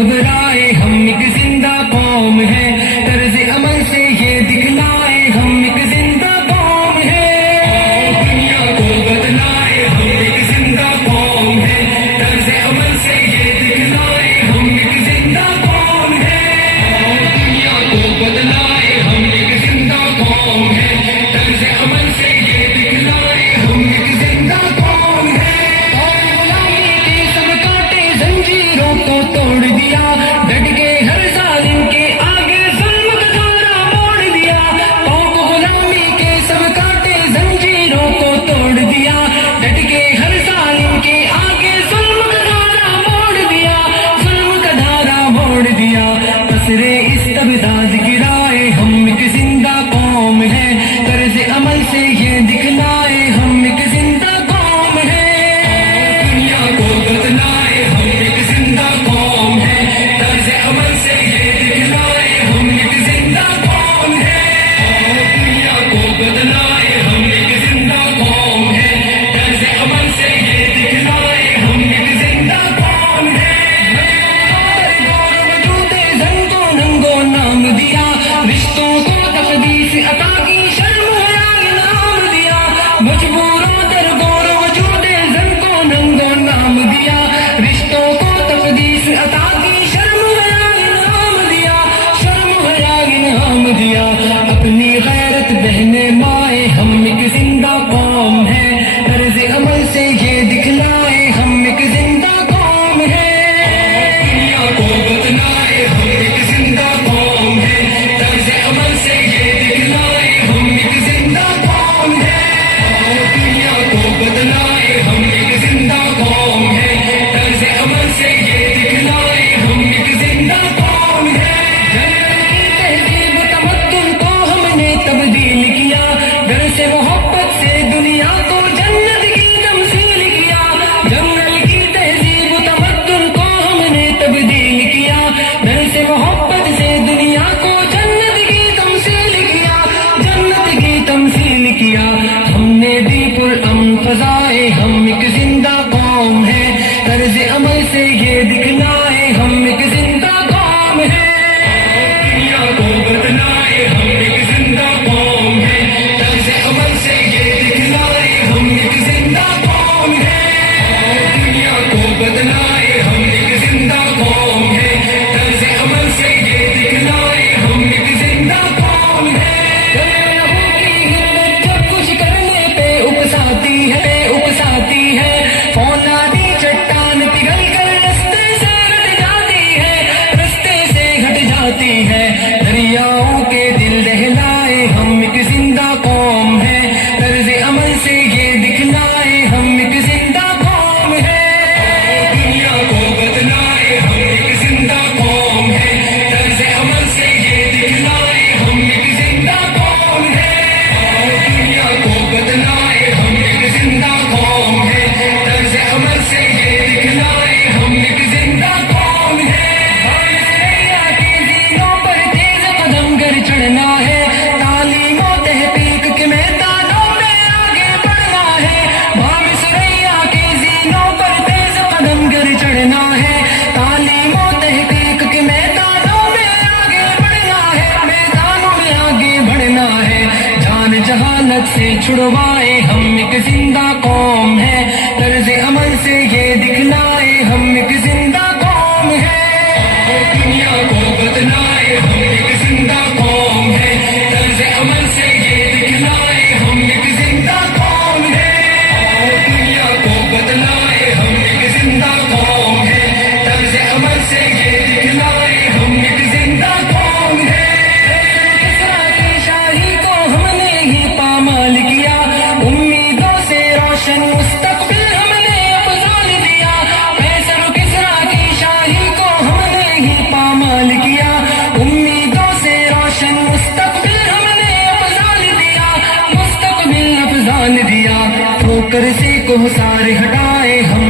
घबराए, हम एक जिंदा कौम है। तर्ज अमल से ये दिखलाए, हम एक जिंदा कौम है। दुनिया को बदलाए, हम एक जिंदा कौम है। तर्ज अमल से ये दिखलाए, हम एक जिंदा कौम है। दुनिया को बदलाए, हम एक जिंदा कौम है। तर्ज अमल से ये दिखलाए, हम एक जिंदा कौम है। और गुलामी के सब कांटे जंजीरों को तोड़ दिया, डट के हर जालिम के आगे जुल्म का धारा मोड़ दिया। और गुलामी के सब कांटे जंजीरों को तोड़ दिया, डट के हर जालिम के आगे जुल्म का धारा मोड़ दिया, जुल्म का धारा मोड़ दिया। कसरे इस्तबदाद गिराए, हम एक जिंदा कौम है। तर्ज अमल से ये दिखलाए, हम एक जिंदा कौम है। दुनिया को बदलाए, हम एक जिंदा कौम है। तर्ज अमल से ये दिखलाए, हम एक जिंदा कौम है। दुनिया को बदलाए, हम एक जिंदा कौम है। तर्ज अमल से ये दिखलाए, हम एक जिंदा कौम है। वजूदे जन को नंगो नाम दिया, रिश्तों को तकदीस अता की, शर्म हया इनाम दिया। मजबूरों दर गौर वजूदे जन को नंगो नाम दिया, रिश्तों को तकदीस अता की, शर्म हया इनाम दिया, शर्म हया इनाम दिया। अपनी गैरत बहने माए, हम एक जिंदा कौम है। तर्ज अमल से ये दिखलाए, हम एक जिंदा कौम है। दुनिया को बदलाए, हम एक जिंदा कौम है। तर्ज अमल से ये दिखलाए, हम एक जिंदा कौम है। दुनिया को बदलाए, हम एक जिंदा कौम है। तर्ज अमल से ये दिखलाए, हम एक जिंदा कौम है। तहजीब तमद्दुन को हमने तब्दील किया, डर से मोहब्बत से दुनिया को जन्नत की तमसील किया। जंगल की तहजीब तमद्दुन को हमने तब्दील किया, डर से मोहब्बत से दुनिया को जन्नत की तमसील किया, जन्नत की तमसील किया। हमने दी पुरअमन फजाए, हम एक जिंदा कौम है। तर्ज अमल से ये दिखलाए, हम एक जिंदा कौम है। दुनिया को बदलाए, हम एक जिंदा कौम है। तर्ज अमल से ये दिखलाए, हम एक जिंदा कौम है। दुनिया को बदलाए, हम एक जिंदा कौम है। तर्ज अमल से ये दिखलाए, हम एक जिंदा कौम है। जब कुछ करने पे उकसाती है, उकसाती है, फौलादी चट्टान पिघल कर रास्ते से हट जाती है, रास्ते से हट जाती है। दरियाओं के दिल दहलाए, हम एक जिंदा कौम है। तर्ज अमल से ये दिखलाए, हम एक जिंदा कौम है। दुनिया को बदलाए, हम एक जिंदा कौम है। तर्ज अमल से ये दिखलाए, हम एक जिंदा कौम है। दुनिया को बदलाए, हम एक जिंदा कौम है। तर्ज अमल से ये दिखलाए, हम एक जिंदा कौम है। सुरैया के जीनों पर तेज कदम कर चढ़ना है, तालीमों तहकीक के मैदानों में आगे बढ़ना है। भाव सुरैया के जीनों पर तेज कदम कर चढ़ना है, तालीमों तहकीक के मैदानों में आगे बढ़ना है, मैदानों में आगे बढ़ना है। जान जहालत से छुड़वाए, हम एक जिंदा कौम है। तर्ज अमल से ये दिखलाए, हम एक जिंदा कौम है। दुनिया को बदलाए, हम एक जिंदा कौम है। तर्ज अमल से ये दिखलाए, हम एक जिंदा कौम है। दुनिया को बदलाए, हम एक जिंदा कौम है। तर्ज अमल से ये दिखलाए, हम एक जिंदा कौम है। किसरा की शाही को हमने ही पामाल किया, उम्मीदों से रोशन मुस्तकबिल हमने अफजाल दिया। कैसर किसरा की शाही को हमने ही पामाल किया, उम्मीदों से रोशन मुस्तकबिल हमने अफजाल दिया, मुस्तकबिल अफजाल दिया। ठोकर से कोहसार हटाए, हम